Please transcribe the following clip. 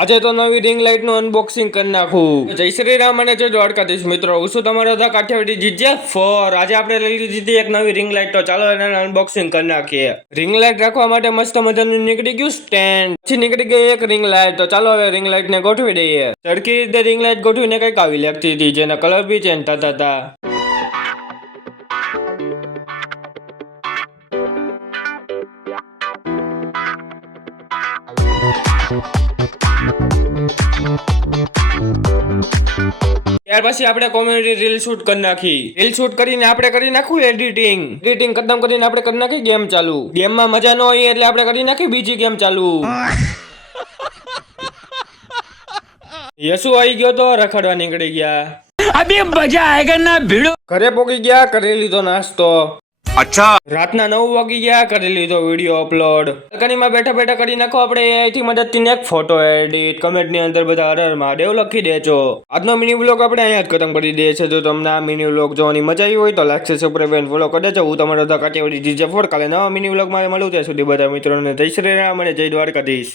આજે તો નવી રિંગ લાઇટ નું અનબોક્સિંગ કરી નાખું. જય શ્રી રામ અને જય દ્વારકાધીશ મિત્રો. હું છું તમારો હતા કાઠિયાવાડી જીજે 4. આજે આપણે લઈ લીધી એક નવી રિંગ લાઇટ. તો ચાલો એને અનબોક્સિંગ કરી નાખીએ. રિંગ લાઇટ રાખવા માટે મસ્ત મજાનું નીકળી ગયું સ્ટેન્ડ. પછી નીકળી ગઈ એક રિંગ લાઇટ. તો ચાલો હવે રિંગ લાઇટ ને ગોઠવી દઈએ. સરખી રીતે રિંગ લાઇટ ગોઠવીને કઈક આવી લાગતી હતી, જેના કલર બી ચેન્જ થતા હતા. ત્યાર પછી આપણે કોમેડી રીલ શૂટ કરી નાખી. રીલ શૂટ કરીને આપણે કરી નાખું એડિટિંગ ખતમ કરીને આપણે કરી નાખી ગેમ ચાલુ. ગેમમાં મજા ન હોય એટલે આપણે કરી નાખી બીજી ગેમ ચાલુ. યસુ આવી ગયો તો રખડવા નીકળી ગયા. અભી મજા આયેગા ના ભીડો. ઘરે પોકી ગયા, કરી લીધો નાસ્તો. અચ્છા. રાતના 9 વાગી ગયા, કરી લીધો વિડીયો અપલોડ. બાલ્કનીમાં બેઠા બેઠા કરી નાખો આપણે AI થી મદદથી એક ફોટો એડિટ. કમેન્ટની અંદર બધા હર મહાદેવ લખી દેજો. આજનો મિની વ્લોગ આપણે અહીંયા જ ખતમ કરી દઈએ છીએ. જો તમને આ મિની વ્લોગ જોવાની મજા આવી હોય તો લાઈક સબસ્ક્રાઇબ અને ફોલો કરી દેજો. હું તમારો કાઠિયાવાડી જીજે 4. કાલે નવા મિની વ્લોગમાં મળું. ત્યાં સુધી બધા મિત્રોને જય શ્રી રામ અને જય દ્વારકાધીશ.